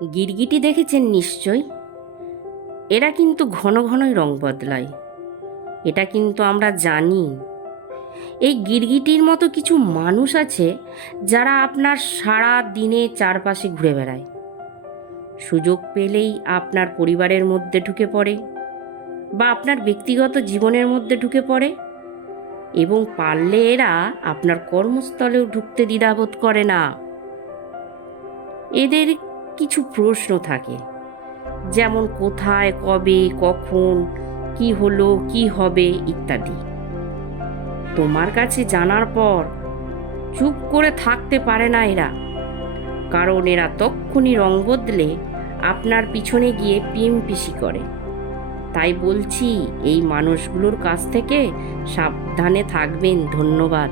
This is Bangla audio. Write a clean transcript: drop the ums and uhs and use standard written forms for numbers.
গিরগিটি দেখেছেন নিশ্চয়ই। এরা কিন্তু ঘন ঘনই রং বদলায়, এটা কিন্তু আমরা জানি। এই গিরগিটির মতো কিছু মানুষ আছে যারা আপনার সারা দিনে চারপাশে ঘুরে বেড়ায়। সুযোগ পেলেই আপনার পরিবারের মধ্যে ঢুকে পড়ে বা আপনার ব্যক্তিগত জীবনের মধ্যে ঢুকে পড়ে, এবং পারলে এরা আপনার কর্মস্থলেও ঢুকতে দ্বিধাবোধ করে না। এদের কিছু প্রশ্ন থাকে, যেমন কোথায়, কবে, কখন, কি হলো, কি হবে ইত্যাদি। তোমার কাছে জানার পর চুপ করে থাকতে পারে না এরা, কারণ এরা তক্ষুনি রং বদলে আপনার পিছনে গিয়ে পিসি করে। তাই বলছি, এই মানুষগুলোর কাছ থেকে সাবধানে থাকবেন। ধন্যবাদ।